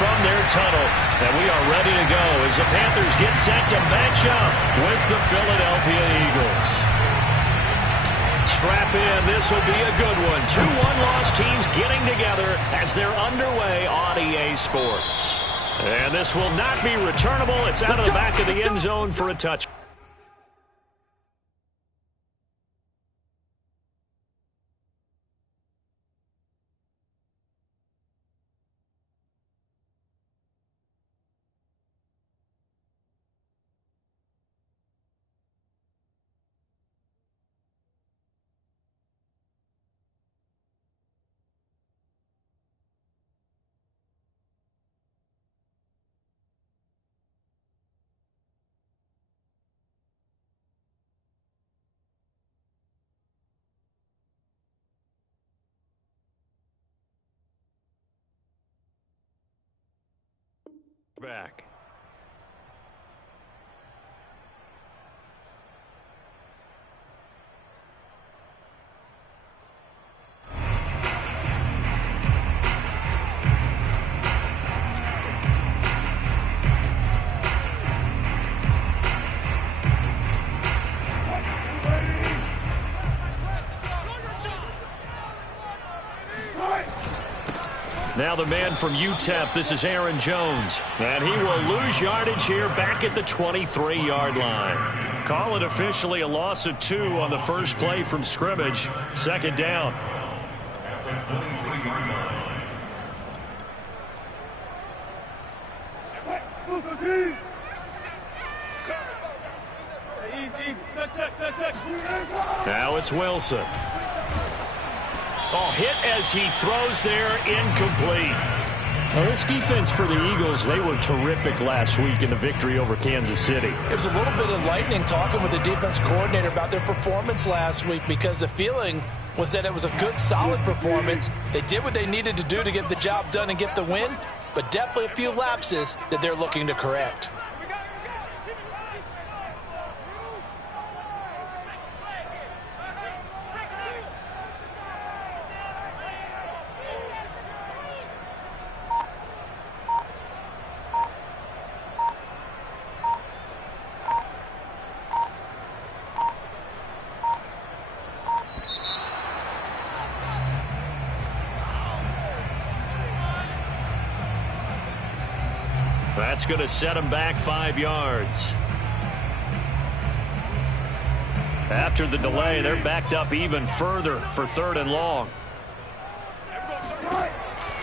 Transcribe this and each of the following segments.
from their tunnel. And we are ready to go as the Panthers get set to match up with the Philadelphia Eagles. Strap in. This will be a good one. 2 one-loss teams getting together as they're underway on EA Sports. And this will not be returnable. It's out of the back of the end zone for a touch. Back. Now the man from UTEP, this is Aaron Jones. And he will lose yardage here back at the 23-yard line. Call it officially a loss of 2 on the first play from scrimmage. Second down. At the 23-yard line. Now it's Wilson. Oh, hit as he throws there, incomplete. Now, this defense for the Eagles, they were terrific last week in the victory over Kansas City. It was a little bit enlightening talking with the defense coordinator about their performance last week because the feeling was that it was a good, solid performance. They did what they needed to do to get the job done and get the win, but definitely a few lapses that they're looking to correct. That's going to set him back 5 yards. After the delay, they're backed up even further for 3rd and long.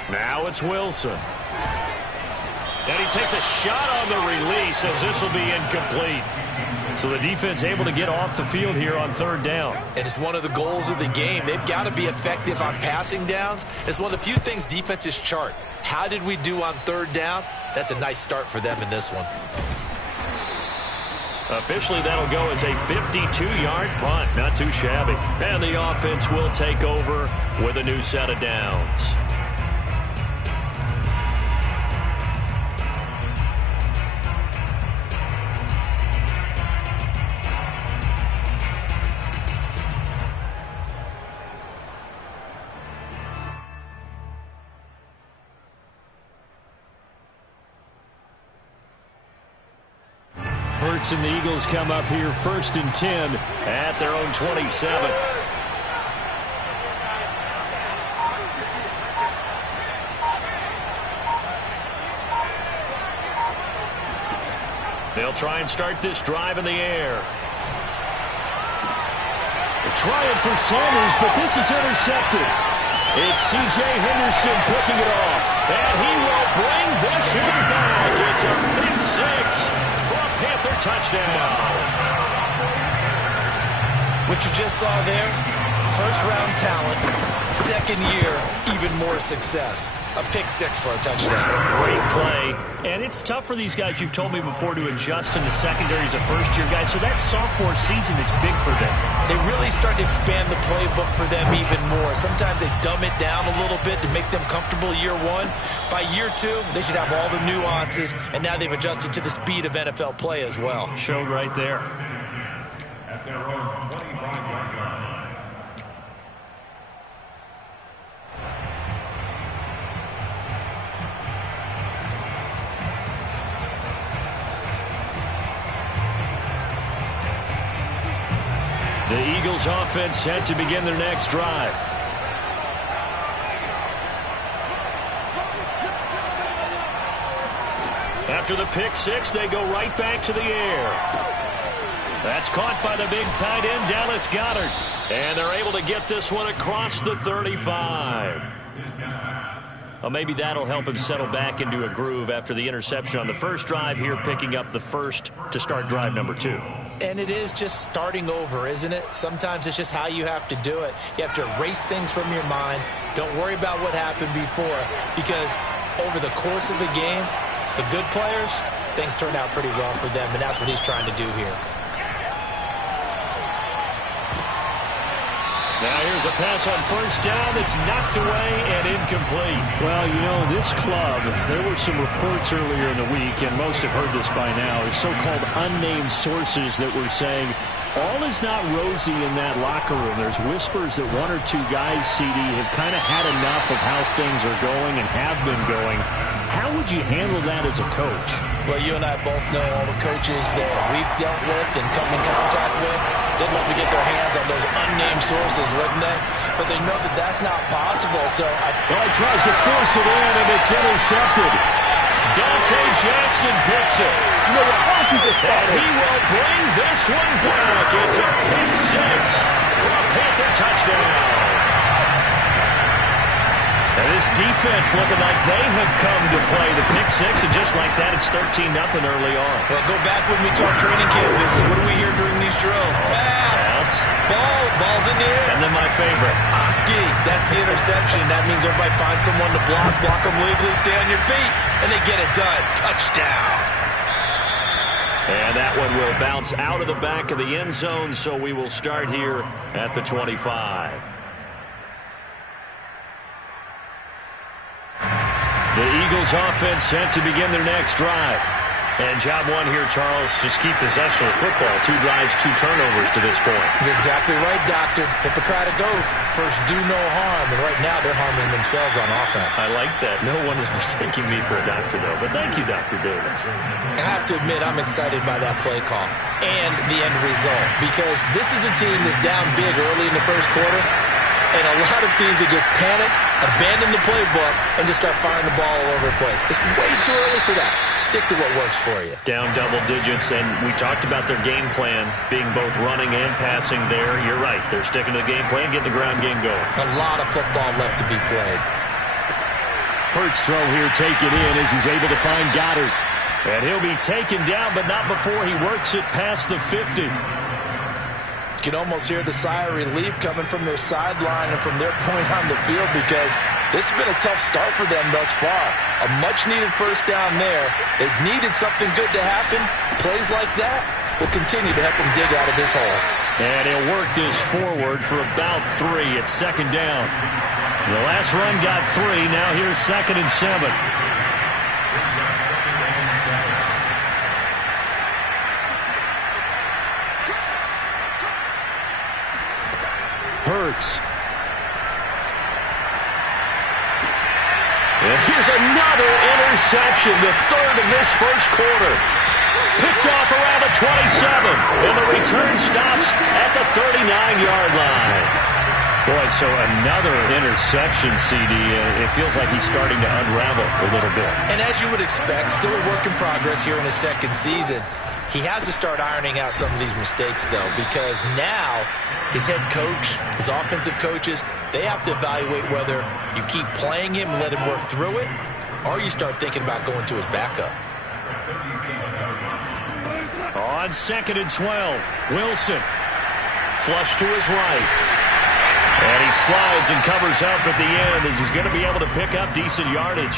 Now it's Wilson. And he takes a shot on the release as this will be incomplete. So the defense able to get off the field here on 3rd down. And it's one of the goals of the game. They've got to be effective on passing downs. It's one of the few things defenses chart. How did we do on 3rd down? That's a nice start for them in this one. Officially, that'll go as a 52-yard punt. Not too shabby. And the offense will take over with a new set of downs. And the Eagles come up here 1st and 10 at their own 27. They'll try and start this drive in the air. They're trying for Sanders, but this is intercepted. It's C.J. Henderson picking it off. And he will bring this one back. It's a pick 6. Panther touchdown. What you just saw there, first-round talent, second year, even more success. A pick 6 for a touchdown. Great play. And it's tough for these guys, you've told me before, to adjust in the secondary as a first-year guy. So that sophomore season is big for them. They really start to expand the playbook for them even more. Sometimes they dumb it down a little bit to make them comfortable year 1. By year 2, they should have all the nuances, and now they've adjusted to the speed of NFL play as well. Showed right there. At their own 25-yard line. The Eagles offense set to begin their next drive. After the pick six, they go right back to the air. That's caught by the big tight end, Dallas Goedert. And they're able to get this one across the 35. Well, maybe that'll help him settle back into a groove after the interception on the first drive here, picking up the first to start drive number 2. And it is just starting over, isn't it? Sometimes it's just how you have to do it. You have to erase things from your mind. Don't worry about what happened before, because over the course of a game, the good players, things turn out pretty well for them, and that's what he's trying to do here. Now here's a pass on first down that's knocked away and incomplete. Well, you know, this club, there were some reports earlier in the week, and most have heard this by now, so-called unnamed sources that were saying all is not rosy in that locker room. There's whispers that one or two guys, CD, have kind of had enough of how things are going and have been going. How would you handle that as a coach? Well, you and I both know all the coaches that we've dealt with and come in contact with. They'd love to get their hands on those unnamed sources, wouldn't they? But they know that that's not possible, so well, he tries to force it in, and it's intercepted. Dante Jackson picks it. You know what? Why don't you just and he will bring this one back. It's a pick six for a Panther touchdown. And this defense looking like they have come to play the pick six, and just like that, it's 13-0 early on. Well, go back with me to our training camp visit. What do we hear during these drills? Pass. Ball's in the air. And then my favorite. Oski, that's the interception. That means everybody finds someone to block them legally, stay on your feet, and they get it done. Touchdown. And that one will bounce out of the back of the end zone, so we will start here at the 25. The Eagles offense set to begin their next drive. And job one here, Charles, just keep possession of football. 2 drives, 2 turnovers to this point. You're exactly right, Doctor. Hippocratic oath. First, do no harm. And right now, they're harming themselves on offense. I like that. No one is mistaking me for a doctor, though. But thank you, Dr. Davis. I have to admit, I'm excited by that play call and the end result. Because this is a team that's down big early in the first quarter. And a lot of teams will just panic, abandon the playbook, and just start firing the ball all over the place. It's way too early for that. Stick to what works for you. Down double digits, and we talked about their game plan being both running and passing there. You're right. They're sticking to the game plan, getting the ground game going. A lot of football left to be played. Hurts throw here, take it in as he's able to find Goedert. And he'll be taken down, but not before he works it past the 50. You can almost hear the sigh of relief coming from their sideline and from their point on the field, because this has been a tough start for them thus far. A much-needed first down there. They needed something good to happen. Plays like that will continue to help them dig out of this hole. And he'll work this forward for about 3. It's second down. The last run got 3. Now here's 2nd and 7. Hurts. And here's another interception, the 3rd of this first quarter. Picked off around the 27, and the return stops at the 39-yard line. Boy, so another interception, CD. It feels like he's starting to unravel a little bit. And as you would expect, still a work in progress here in his second season. He has to start ironing out some of these mistakes, though, because now his head coach, his offensive coaches, they have to evaluate whether you keep playing him and let him work through it, or you start thinking about going to his backup. On 2nd and 12, Wilson. Flush to his right. And he slides and covers up at the end as he's going to be able to pick up decent yardage.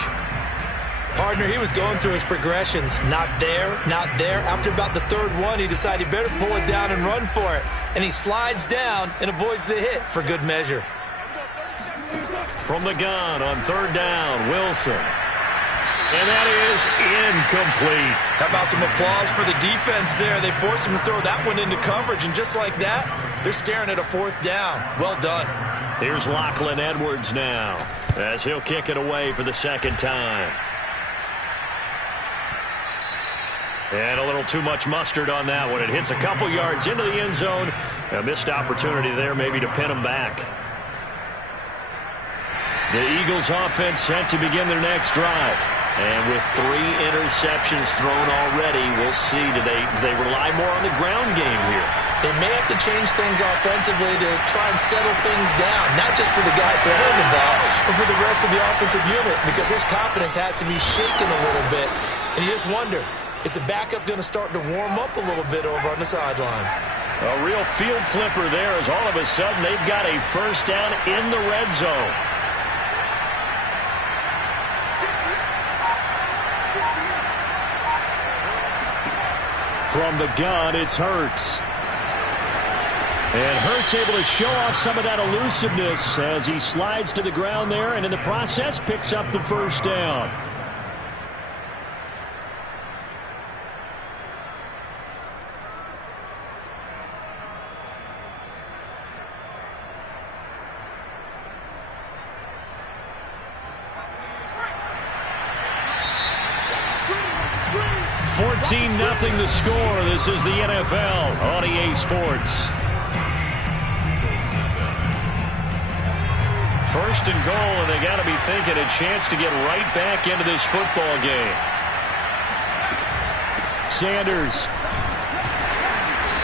Partner, he was going through his progressions. Not there, not there. After about the 3rd one, he decided he better pull it down and run for it. And he slides down and avoids the hit for good measure. From the gun on 3rd down, Wilson. And that is incomplete. How about some applause for the defense there? They forced him to throw that one into coverage, and just like that, they're staring at a 4th down. Well done. Here's Lachlan Edwards now, as he'll kick it away for the 2nd time. And a little too much mustard on that one. It hits a couple yards into the end zone. A missed opportunity there maybe to pin them back. The Eagles offense set to begin their next drive. And with 3 interceptions thrown already, we'll see. Do they rely more on the ground game here? They may have to change things offensively to try and settle things down, not just for the guy throwing the ball, but for the rest of the offensive unit, because his confidence has to be shaken a little bit. And you just wonder, is the backup going to start to warm up a little bit over on the sideline? A real field flipper there as all of a sudden they've got a first down in the red zone. From the gun, it's Hurts. And Hurts able to show off some of that elusiveness as he slides to the ground there and in the process picks up the first down. Nothing the score. This is the NFL on EA Sports. First and goal, and they got to be thinking a chance to get right back into this football game. Sanders.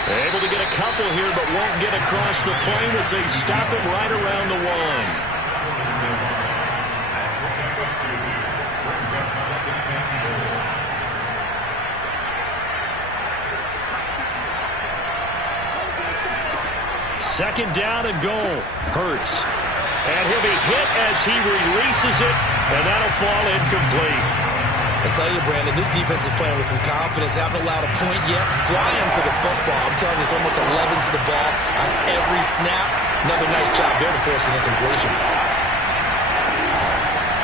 Able to get a couple here, but won't get across the plane as they stop him right around the 1. Second down and goal. Hurts. And he'll be hit as he releases it, and that'll fall incomplete. I tell you, Brandon, this defense is playing with some confidence. Haven't allowed a point yet. Flying to the football. I'm telling you, it's almost 11 to the ball on every snap. Another nice job there to force an incompletion.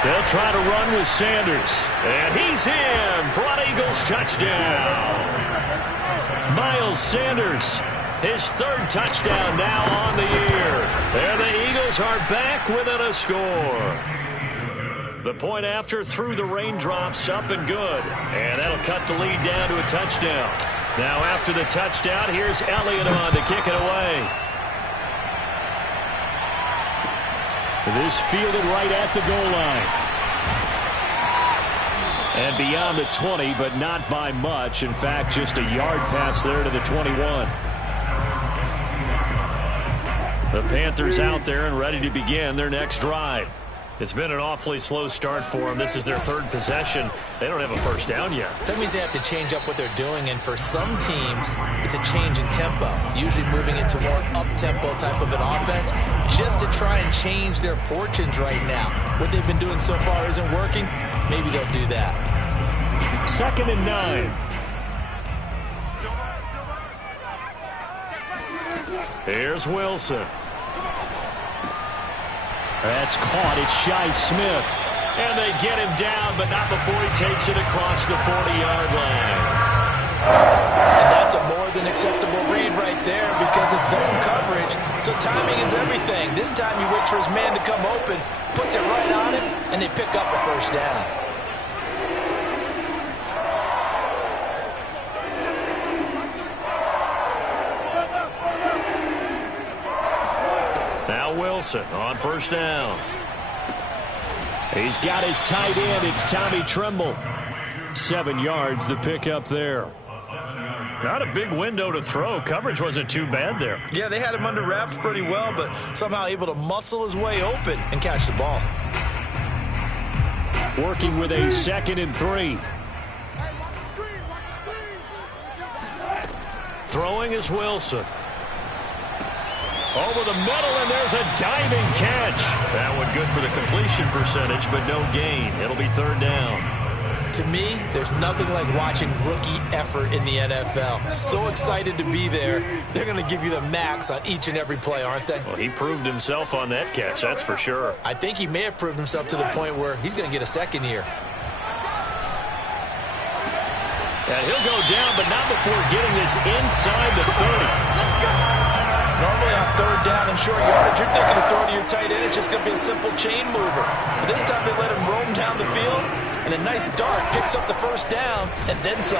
They'll try to run with Sanders. And he's in for an Eagles touchdown. Miles Sanders. His 3rd touchdown now on the year. And the Eagles are back within a score. The point after through the raindrops, up and good. And that'll cut the lead down to a touchdown. Now after the touchdown, here's Elliott on to kick it away. This fielded right at the goal line. And beyond the 20, but not by much. In fact, just a yard pass there to the 21. The Panthers out there and ready to begin their next drive. It's been an awfully slow start for them. This is their 3rd possession. They don't have a first down yet. So that means they have to change up what they're doing, and for some teams, it's a change in tempo, usually moving into more up-tempo type of an offense just to try and change their fortunes right now. What they've been doing so far isn't working. Maybe they'll do that. 2nd and 9. Here's Wilson. That's caught. It's Shi Smith. And they get him down, but not before he takes it across the 40-yard line. And that's a more than acceptable read right there because it's zone coverage. So timing is everything. This time he waits for his man to come open, puts it right on him, and they pick up a first down. Wilson on first down. He's got his tight end. It's Tommy Tremble. 7 yards the pickup there. Not a big window to throw. Coverage wasn't too bad there. Yeah, they had him under wraps pretty well, but somehow able to muscle his way open and catch the ball. Working with a 2nd and 3. Throwing is Wilson. Over the middle, and there's a diving catch. That one good for the completion percentage, but no gain. It'll be 3rd down. To me, there's nothing like watching rookie effort in the NFL. So excited to be there. They're going to give you the max on each and every play, aren't they? Well, he proved himself on that catch, that's for sure. I think he may have proved himself to the point where he's going to get a 2nd year. And he'll go down, but not before getting this inside the 30. Normally on 3rd down and short yardage, you're thinking of throwing to your tight end. It's just going to be a simple chain mover. But this time they let him roam down the field. and a nice dart picks up the first down and then some.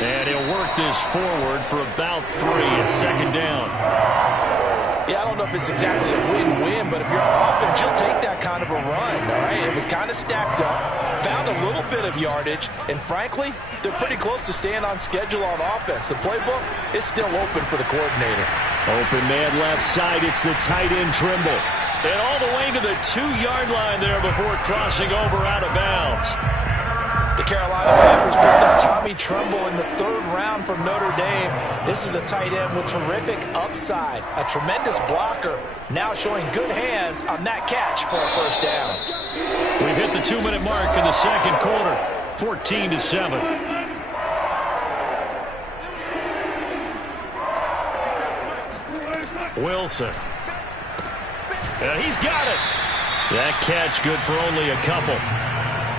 And he'll work this forward for about 3 and second down. Yeah, I don't know if it's exactly a win-win, but if you're on offense, you'll take that kind of a run, all right? It was kind of stacked up, found a little bit of yardage, and frankly, they're pretty close to staying on schedule on offense. The playbook is still open for the coordinator. Open man left side. It's the tight end, Trimble. And all the way to the 2-yard line there before crossing over out of bounds. The Carolina Panthers picked up Tommy Tremble in the 3rd round from Notre Dame. This is a tight end with terrific upside, a tremendous blocker, now showing good hands on that catch for a first down. We've hit the 2-minute mark in the second quarter, 14-7. Wilson. And he's got it. That catch good for only a couple.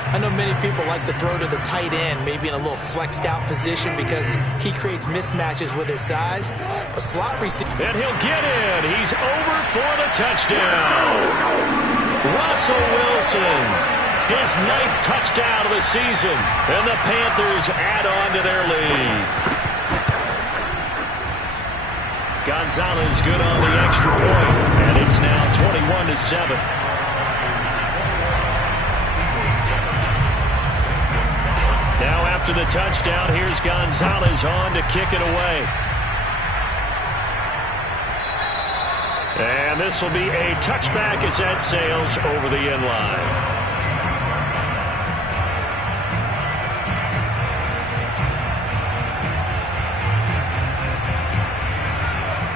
I know many people like to throw to the tight end, maybe in a little flexed out position because he creates mismatches with his size. A slot receiver. And he'll get in. He's over for the touchdown. Russell Wilson. His 9th touchdown of the season. And the Panthers add on to their lead. Gonzalez good on the extra point. And it's now 21-7. Now after the touchdown, here's Gonzalez on to kick it away. And this will be a touchback as that sails over the end line.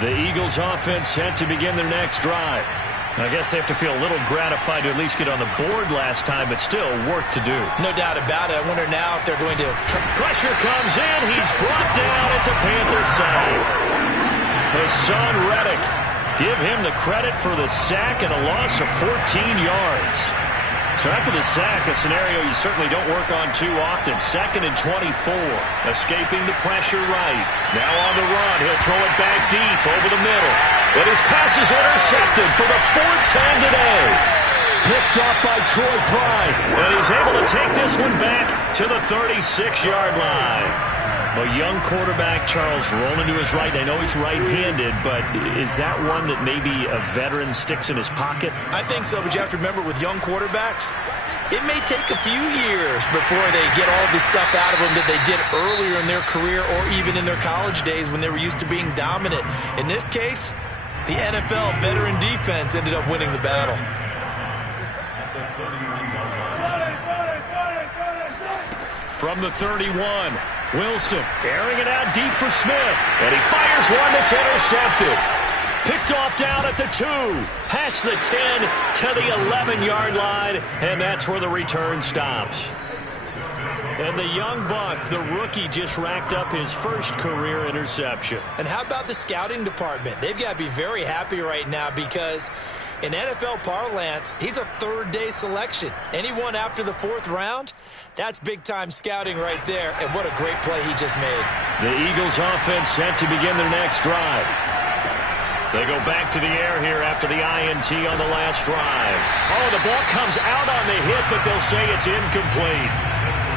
The Eagles offense set to begin their next drive. I guess they have to feel a little gratified to at least get on the board last time, but still work to do. No doubt about it. I wonder now if they're going to... Pressure comes in. He's brought down. It's a Panther sack. Hassan Reddick. Give him the credit for the sack and a loss of 14 yards. So after the sack, a scenario you certainly don't work on too often. 2nd and 24. Escaping the pressure right. Now on the run. He'll throw it back deep over the middle. And his pass is intercepted for the 4th time today. Picked off by Troy Pride. And he's able to take this one back to the 36-yard line. A young quarterback, Charles, rolling to his right. I know he's right-handed, but is that one that maybe a veteran sticks in his pocket? I think so, but you have to remember with young quarterbacks, it may take a few years before they get all the stuff out of them that they did earlier in their career or even in their college days when they were used to being dominant. In this case, the NFL veteran defense ended up winning the battle. From the 31, Wilson airing it out deep for Smith. And he fires one that's intercepted. Picked off down at the 2. Past the 10 to the 11-yard line. And that's where the return stops. And the young buck, the rookie, just racked up his first career interception. And how about the scouting department? They've got to be very happy right now because in NFL parlance, he's a 3rd-day selection. Anyone after the 4th round, that's big-time scouting right there. And what a great play he just made. The Eagles offense set to begin their next drive. They go back to the air here after the INT on the last drive. Oh, the ball comes out on the hit, but they'll say it's incomplete.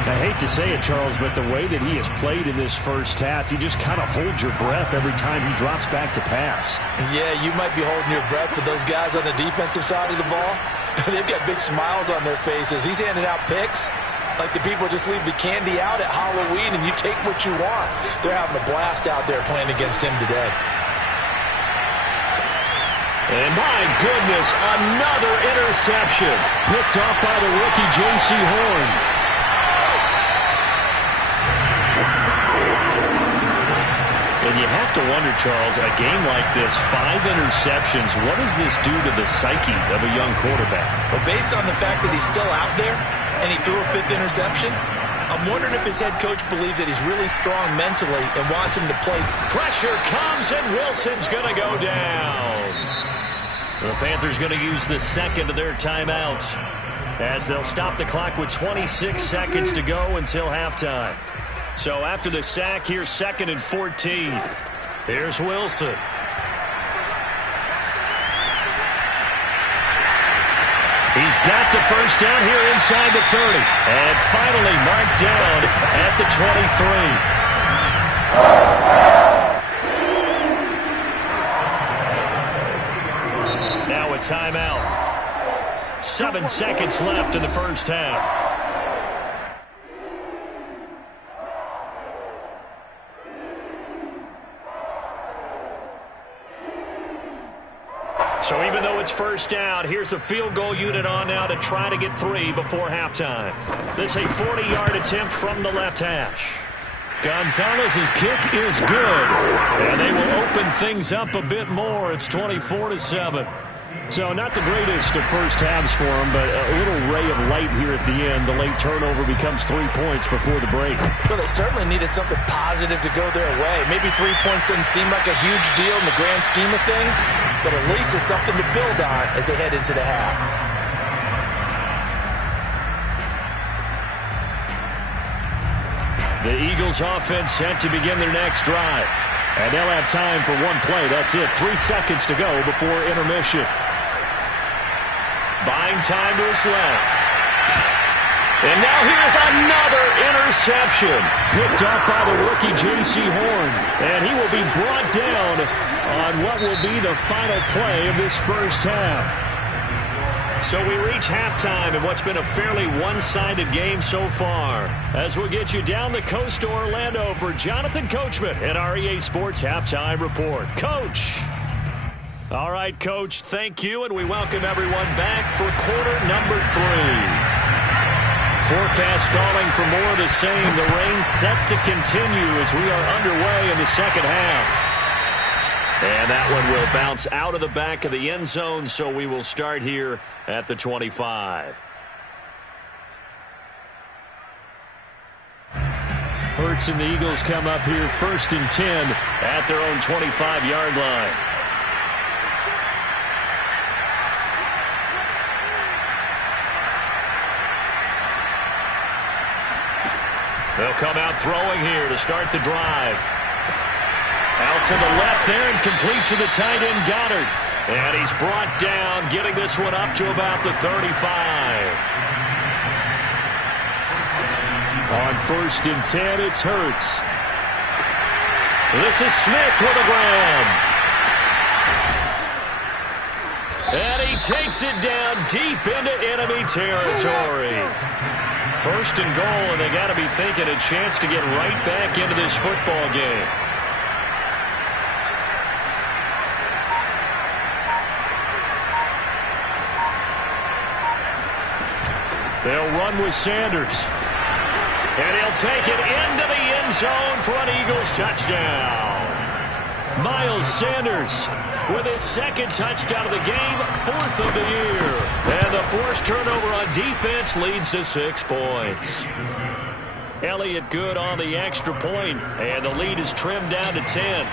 I hate to say it, Charles, but the way that he has played in this first half, you just kind of hold your breath every time he drops back to pass. Yeah, you might be holding your breath, but those guys on the defensive side of the ball, they've got big smiles on their faces. He's handing out picks like the people just leave the candy out at Halloween and you take what you want. They're having a blast out there playing against him today. And my goodness, another interception. Picked off by the rookie J.C. Horn. And you have to wonder, Charles, a game like this, 5 interceptions, what does this do to the psyche of a young quarterback? Well, based on the fact that he's still out there and he threw a 5th interception, I'm wondering if his head coach believes that he's really strong mentally and wants him to play. Pressure comes and Wilson's going to go down. The Panthers going to use the 2nd of their timeouts as they'll stop the clock with 26 seconds to go until halftime. So after the sack, here's 2nd and 14. Here's Wilson. He's got the first down here inside the 30. And finally marked down at the 23. Now a timeout. 7 seconds left in the first half. So even though it's first down, here's the field goal unit on now to try to get 3 before halftime. This is a 40-yard attempt from the left hash. Gonzalez's kick is good, and they will open things up a bit more. It's 24-7. So not the greatest of first halves for him, but a little ray of light here at the end. The late turnover becomes 3 points before the break. Well, they certainly needed something positive to go their way. Maybe 3 points doesn't seem like a huge deal in the grand scheme of things, but at least it's something to build on as they head into the half. The Eagles offense set to begin their next drive. And they'll have time for one play. That's it. 3 seconds to go before intermission. Buying time to his left. And now here's another interception. Picked up by the rookie J.C. Horn. And he will be brought down on what will be the final play of this first half. So we reach halftime in what's been a fairly one-sided game so far. As we'll get you down the coast to Orlando for Jonathan Coachman at our EA Sports Halftime Report. Coach. All right, Coach, thank you, and we welcome everyone back for quarter number 3. Forecast calling for more of the same. The rain set to continue as we are underway in the second half. And that one will bounce out of the back of the end zone, so we will start here at the 25. Hurts and the Eagles come up here 1st and 10 at their own 25-yard line. They'll come out throwing here to start the drive. Out to the left there and complete to the tight end Goddard. And he's brought down, getting this one up to about the 35. On 1st and 10, it's Hurts. This is Smith with a grab. And he takes it down deep into enemy territory. 1st and goal, and they got to be thinking a chance to get right back into this football game. They'll run with Sanders. And he'll take it into the end zone for an Eagles touchdown. Miles Sanders with his 2nd touchdown of the game, 4th of the year. And the forced turnover on defense leads to 6 points. Elliott good on the extra point, and the lead is trimmed down to 10.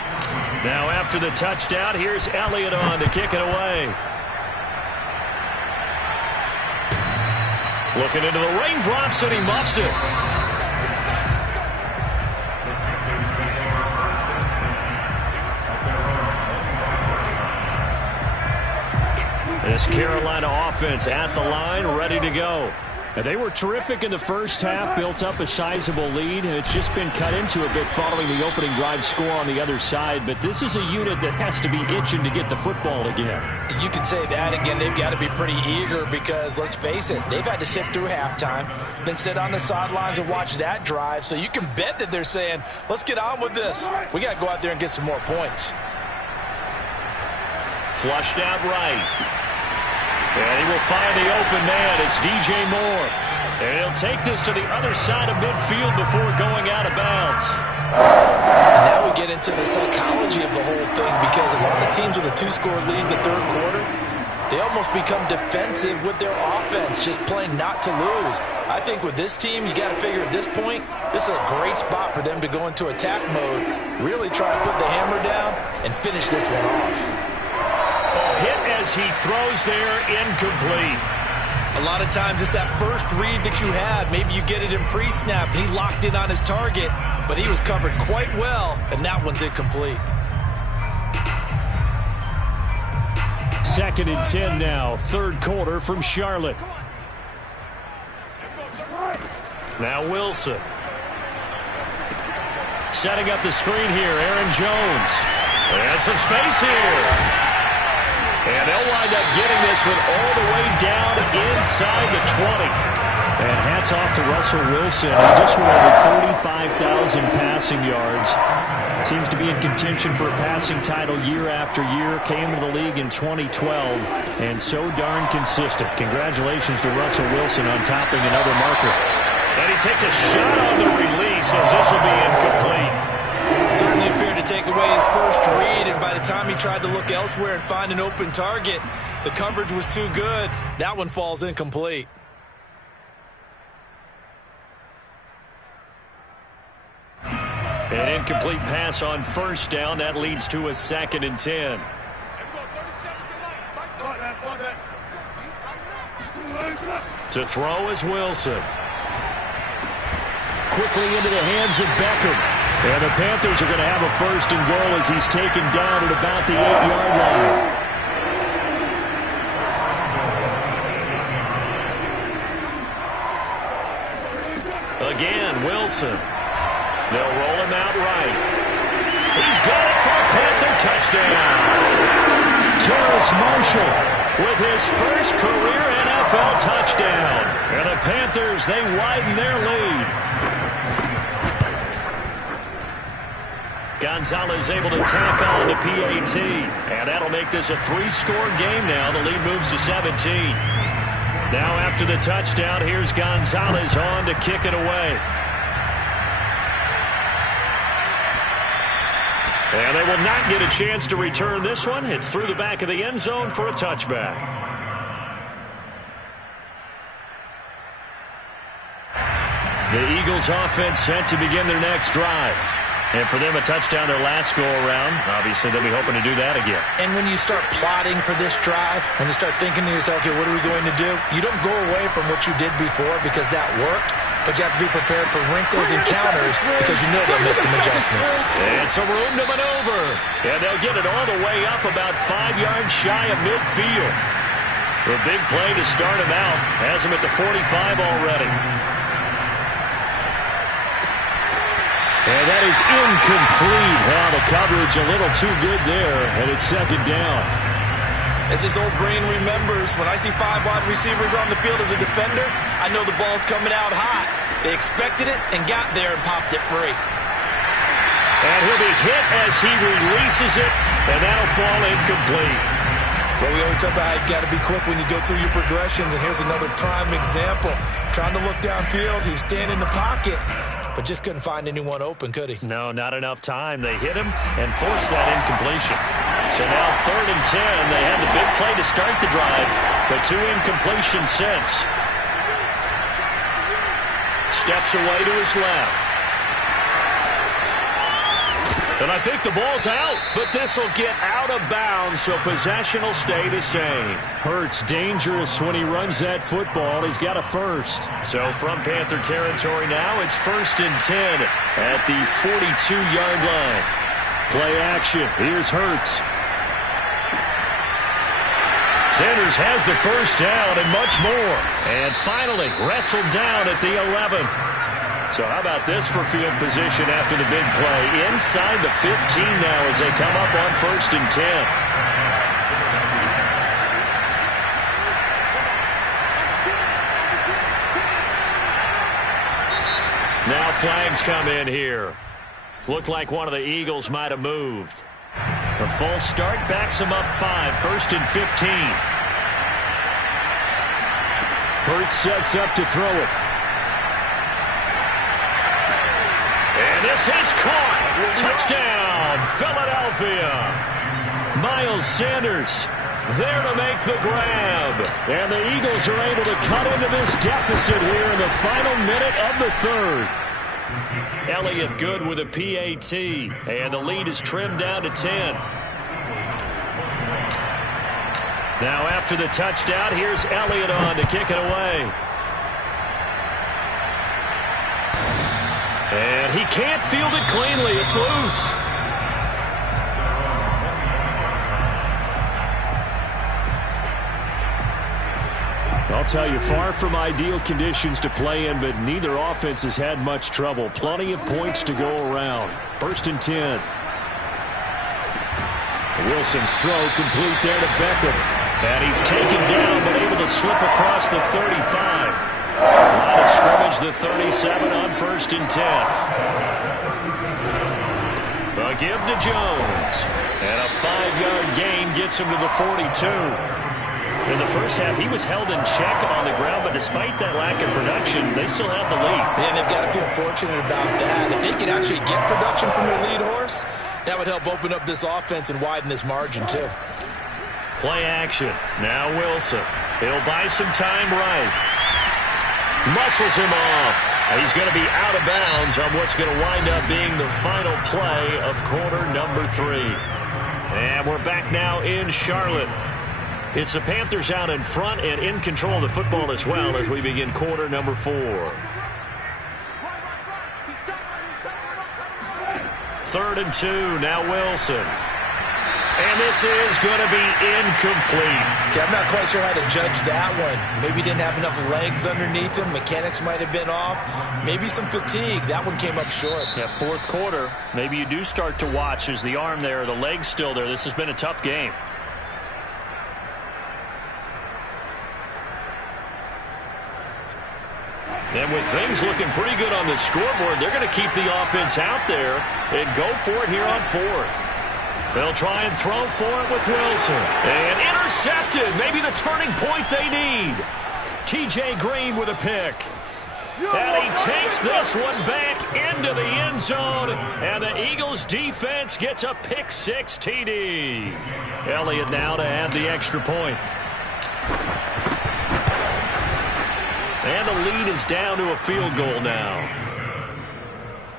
Now after the touchdown, here's Elliott on to kick it away. Looking into the raindrops, and he muffs it. This Carolina offense at the line, ready to go. And they were terrific in the first half, built up a sizable lead, and it's just been cut into a bit following the opening drive score on the other side. But this is a unit that has to be itching to get the football again. You can say that again. They've got to be pretty eager because, let's face it, they've had to sit through halftime, then sit on the sidelines and watch that drive. So you can bet that they're saying, let's get on with this. We got to go out there and get some more points. Flushed out right. And he will find the open man. It's DJ Moore. And he'll take this to the other side of midfield before going out of bounds. And now we get into the psychology of the whole thing, because a lot of teams with a 2-score lead in the 3rd quarter, they almost become defensive with their offense, just playing not to lose. I think with this team, you got to figure at this point, this is a great spot for them to go into attack mode, really try to put the hammer down and finish this one off. Hit as he throws there, incomplete. A lot of times it's that first read that you have. Maybe you get it in pre-snap, and he locked in on his target, but he was covered quite well, and that one's incomplete. 2nd and 10 now. Third quarter from Charlotte. Now Wilson. Setting up the screen here, Aaron Jones. And some space here. And they'll wind up getting this one all the way down inside the 20. And hats off to Russell Wilson. He just went over 45,000 passing yards. Seems to be in contention for a passing title year after year. Came to the league in 2012 and so darn consistent. Congratulations to Russell Wilson on topping another marker. And he takes a shot on the release as this will be incomplete. Certainly appeared to take away his first read, and by the time he tried to look elsewhere and find an open target, the coverage was too good. That one falls incomplete. An incomplete pass on first down. That leads to a 2nd and 10. To throw is Wilson. Quickly into the hands of Beckham. And the Panthers are going to have a 1st and goal as he's taken down at about the 8-yard line. Again, Wilson. They'll roll him out right. He's got it for a Panther touchdown. Terrace Marshall with his first career NFL touchdown. And the Panthers, they widen their lead. Gonzalez able to tack on the PAT. And that'll make this a 3-score game now. The lead moves to 17. Now after the touchdown, here's Gonzalez on to kick it away. And they will not get a chance to return this one. It's through the back of the end zone for a touchback. The Eagles offense set to begin their next drive. And for them, a touchdown their last go-around. Obviously, they'll be hoping to do that again. And when you start plotting for this drive, when you start thinking to yourself, okay, what are we going to do? You don't go away from what you did before because that worked. But you have to be prepared for wrinkles and counters because you know they'll make some adjustments. And some room to maneuver. And they'll get it all the way up about 5 yards shy of midfield. The big play to start him out has him at the 45 already. And that is incomplete. Well, the coverage a little too good there, and it's 2nd down. As his old brain remembers, when I see 5 wide receivers on the field as a defender, I know the ball's coming out hot. They expected it and got there and popped it free. And he'll be hit as he releases it, and that'll fall incomplete. Well, we always talk about how you've got to be quick when you go through your progressions, and here's another prime example. Trying to look downfield, he was standing in the pocket, but just couldn't find anyone open, could he? No, not enough time. They hit him and forced that incompletion. So now 3rd and 10. They had the big play to start the drive, but 2 incompletions since. Steps away to his left. And I think the ball's out, but this will get out of bounds, so possession will stay the same. Hurts dangerous when he runs that football. He's got a 1st. So from Panther territory now, it's 1st and 10 at the 42-yard line. Play action. Here's Hurts. Sanders has the 1st down and much more. And finally wrestled down at the 11. So how about this for field position after the big play? Inside the 15 now as they come up on 1st and 10. Now flags come in here. Looked like one of the Eagles might have moved. The false start backs them up 5. 1st and 15. Hurts sets up to throw it. And this is caught. Touchdown, Philadelphia. Miles Sanders there to make the grab. And the Eagles are able to cut into this deficit here in the final minute of the 3rd. Elliott good with a PAT. And the lead is trimmed down to 10. Now after the touchdown, here's Elliott on to kick it away. And he can't field it cleanly. It's loose. I'll tell you, far from ideal conditions to play in, but neither offense has had much trouble. Plenty of points to go around. 1st and 10. Wilson's throw complete there to Beckham. And he's taken down, but able to slip across the 35. Line of scrimmage, the 37 on 1st and 10. A give to Jones. And a 5-yard gain gets him to the 42. In the first half, he was held in check on the ground, but despite that lack of production, they still have the lead. And they've got to feel fortunate about that. If they can actually get production from their lead horse, that would help open up this offense and widen this margin, too. Play action. Now Wilson. He'll buy some time right. Muscles him off. He's going to be out of bounds on what's going to wind up being the final play of quarter number 3. And we're back now in Charlotte. It's the Panthers out in front and in control of the football as well as we begin quarter number 4. 3rd and 2. Now Wilson. And this is going to be incomplete. See, I'm not quite sure how to judge that one. Maybe he didn't have enough legs underneath him. Mechanics might have been off. Maybe some fatigue. That one came up short. Yeah, 4th quarter. Maybe you do start to watch. Is the arm there, the leg's still there? This has been a tough game. And with things looking pretty good on the scoreboard, they're going to keep the offense out there and go for it here on 4th. They'll try and throw for it with Wilson. And intercepted. Maybe the turning point they need. T.J. Green with a pick. And he takes this one back into the end zone. And the Eagles defense gets a pick 6 TD. Elliott now to add the extra point. And the lead is down to a field goal now.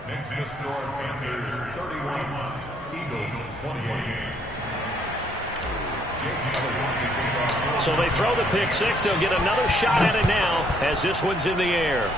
Makes the score Panthers 31, Eagles 28. So they throw the pick 6. They'll get another shot at it now as this one's in the air.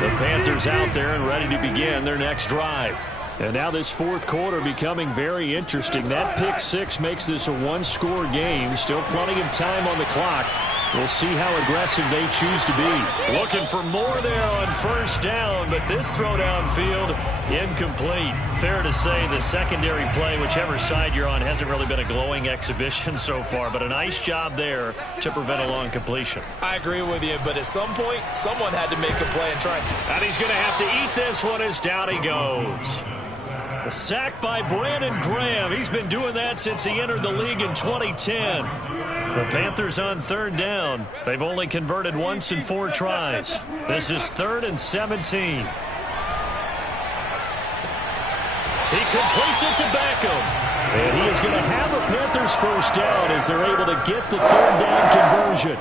The Panthers out there and ready to begin their next drive. And now this 4th quarter becoming very interesting. That pick 6 makes this a 1-score game. Still plenty of time on the clock. We'll see how aggressive they choose to be. Looking for more there on 1st down, but this throw downfield incomplete. Fair to say the secondary play, whichever side you're on, hasn't really been a glowing exhibition so far, but a nice job there to prevent a long completion. I agree with you, but at some point, someone had to make a play and try and he's going to have to eat this one as down he goes. A sack by Brandon Graham. He's been doing that since he entered the league in 2010. The Panthers on 3rd down. They've only converted once in 4 tries. This is 3rd and 17. He completes it to Beckham. And he is going to have a Panthers 1st down as they're able to get the 3rd down conversion.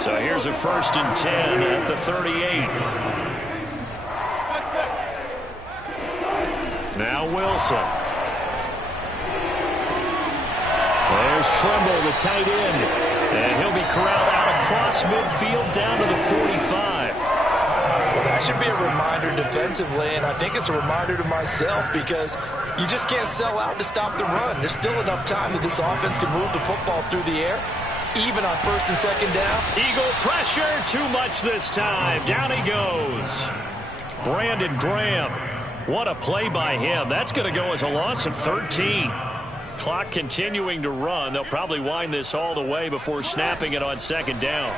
So here's a 1st and 10 at the 38. Now Wilson. There's Tremble, the tight end. And he'll be corralled out across midfield down to the 45. Well, that should be a reminder defensively, and I think it's a reminder to myself because you just can't sell out to stop the run. There's still enough time that this offense can move the football through the air, even on 1st and 2nd down. Eagle pressure, too much this time. Down he goes. Brandon Graham. What a play by him. That's going to go as a loss of 13. Clock continuing to run. They'll probably wind this all the way before snapping it on 2nd down.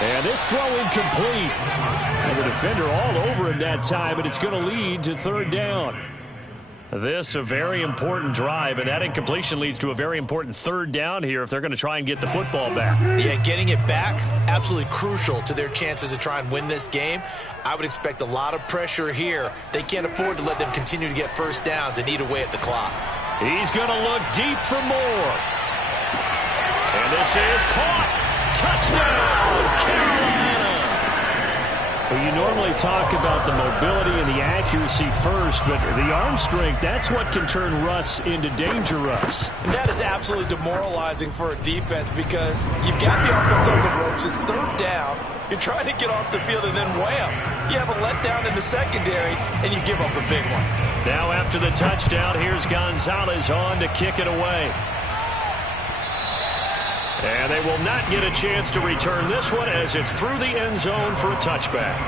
And this throw incomplete. And the defender all over him that time, and it's going to lead to 3rd down. This a very important drive, and that incompletion leads to a very important 3rd down here if they're going to try and get the football back. Yeah, getting it back, absolutely crucial to their chances to try and win this game. I would expect a lot of pressure here. They can't afford to let them continue to get 1st downs and eat away at the clock. He's going to look deep for more. And this is caught. Touchdown, Carolina. Well, you normally talk about the mobility and the accuracy first, but the arm strength, that's what can turn Russ into danger Russ. And that is absolutely demoralizing for a defense because you've got the offense on the ropes. It's third down. You're trying to get off the field, and then wham, you have a letdown in the secondary, and you give up a big one. Now after the touchdown, here's Gonzalez on to kick it away. And they will not get a chance to return this one as it's through the end zone for a touchback.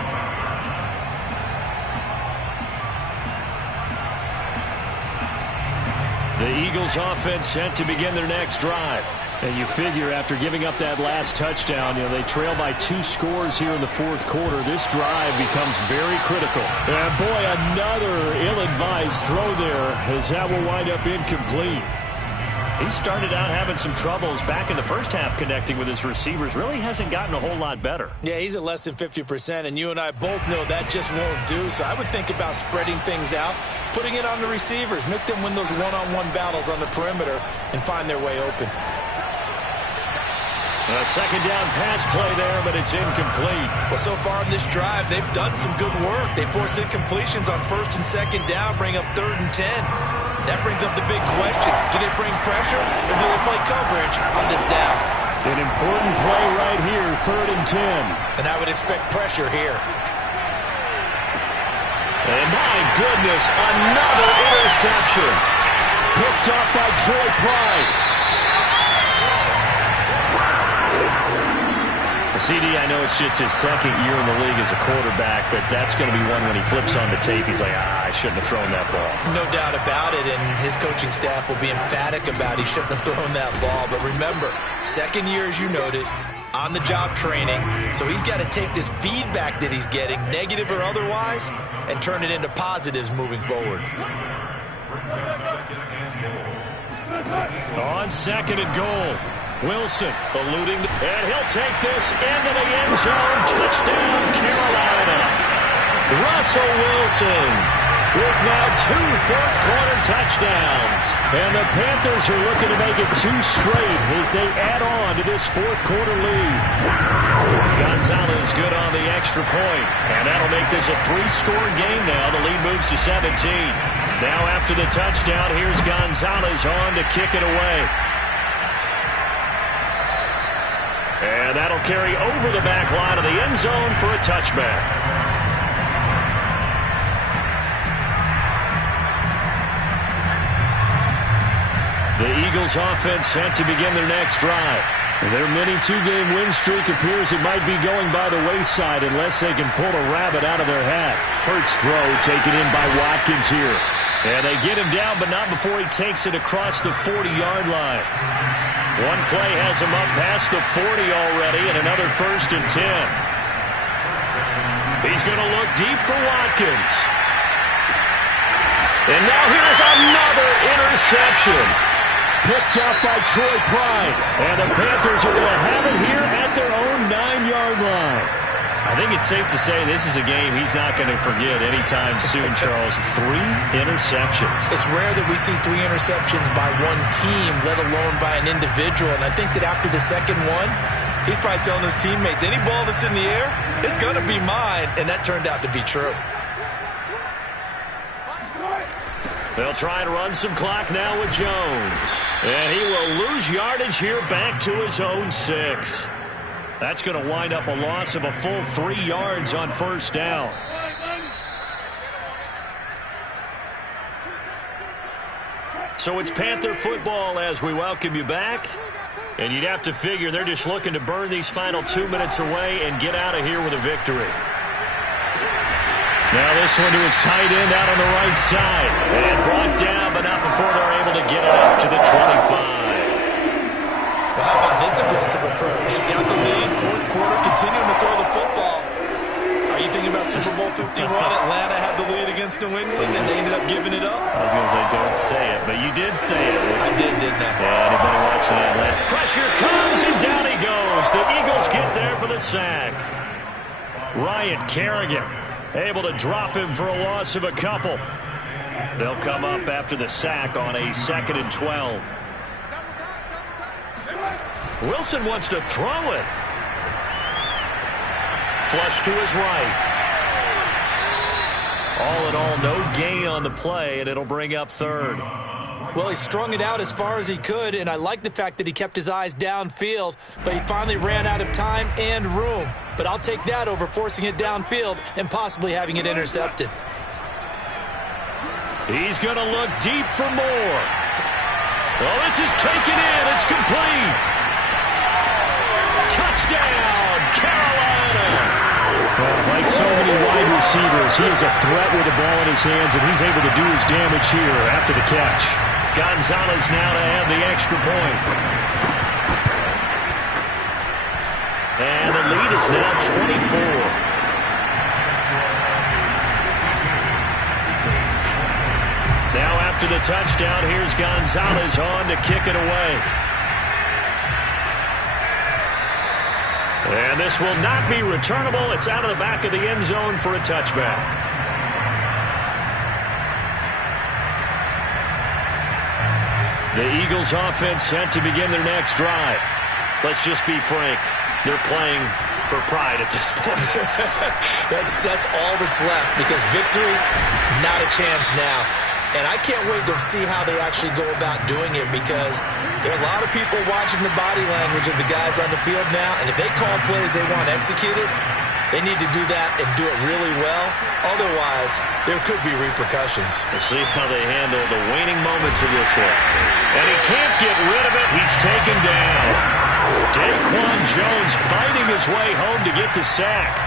The Eagles offense set to begin their next drive. And you figure after giving up that last touchdown, they trail by 2 scores here in the fourth quarter. This drive becomes very critical. And boy, another ill-advised throw there as that will wind up incomplete. He started out having some troubles back in the first half connecting with his receivers. Really hasn't gotten a whole lot better. Yeah, he's at less than 50%, and you and I both know that just won't do. So I would think about spreading things out, putting it on the receivers, make them win those one-on-one battles on the perimeter, and find their way open. A second down pass play there, but it's incomplete. Well, so far in this drive, they've done some good work. They force incompletions on first and second down, bring up 3rd and 10. That brings up the big question. Do they bring pressure or do they play coverage on this down? An important play right here, 3rd and 10. And I would expect pressure here. And my goodness, another interception. Picked up by Troy Pride. CD, I know it's just his second year in the league as a quarterback, but that's going to be one when he flips on the tape. He's like, I shouldn't have thrown that ball. No doubt about it, and his coaching staff will be emphatic about he shouldn't have thrown that ball. But remember, second year, as you noted, on-the-job training, so he's got to take this feedback that he's getting, negative or otherwise, and turn it into positives moving forward. On 2nd and goal. Wilson eluding, and he'll take this into the end zone. Touchdown, Carolina. Russell Wilson with now 2 fourth-quarter touchdowns. And the Panthers are looking to make it 2 straight as they add on to this fourth-quarter lead. Gonzalez good on the extra point, and that'll make this a 3-score game now. The lead moves to 17. Now after the touchdown, here's Gonzalez on to kick it away. And that'll carry over the back line of the end zone for a touchback. The Eagles offense set to begin their next drive. Their mini 2-game win streak appears it might be going by the wayside unless they can pull a rabbit out of their hat. Hurts throw taken in by Watkins here. And they get him down, but not before he takes it across the 40-yard line. One play has him up past the 40 already, and another 1st and 10. He's going to look deep for Watkins. And now here's another interception. Picked up by Troy Pride. And the Panthers are going to have it here at their own 9-yard line. I think it's safe to say this is a game he's not going to forget anytime soon, Charles. 3 interceptions. It's rare that we see 3 interceptions by one team, let alone by an individual. And I think that after the second one, he's probably telling his teammates, any ball that's in the air, it's going to be mine. And that turned out to be true. They'll try and run some clock now with Jones. And he will lose yardage here back to his own 6. That's going to wind up a loss of a full 3 yards on first down. So it's Panther football as we welcome you back. And you'd have to figure they're just looking to burn these final 2 minutes away and get out of here with a victory. Now this one to his tight end out on the right side. And brought down, but not before they're able to get it up to the 25. Well, how about this aggressive approach? Got the lead, fourth quarter, continuing to throw the football. Are you thinking about Super Bowl 51? Atlanta had the lead against New England, and they ended up giving it up? I was going to say, don't say it, but you did say it. I did, didn't I? Yeah, anybody watching Atlanta? Pressure comes, and down he goes. The Eagles get there for the sack. Ryan Kerrigan able to drop him for a loss of a couple. They'll come up after the sack on a 2nd and 12. Wilson wants to throw it. Flush to his right. All in all, no gain on the play, and it'll bring up third. Well, he strung it out as far as he could, and I like the fact that he kept his eyes downfield, but he finally ran out of time and room. But I'll take that over forcing it downfield and possibly having it intercepted. He's going to look deep for more. Oh, this is taken in. It's complete. Touchdown, Carolina. Well, like so many wide receivers, he is a threat with the ball in his hands, and he's able to do his damage here after the catch. Gonzalez now to add the extra point. And the lead is now 24. Now after the touchdown, here's Gonzalez on to kick it away. And this will not be returnable. It's out of the back of the end zone for a touchback. The Eagles offense set to begin their next drive. Let's just be frank. They're playing for pride at this point. That's all that's left, because victory, not a chance now. And I can't wait to see how they actually go about doing it, because there are a lot of people watching the body language of the guys on the field now, and if they call plays they want executed, they need to do that and do it really well. Otherwise, there could be repercussions. We'll see how they handle the waning moments of this one. And he can't get rid of it. He's taken down. Daquan Jones fighting his way home to get the sack.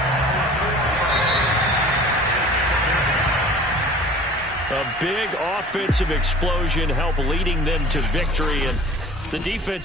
A big offensive explosion helped leading them to victory, and the defensive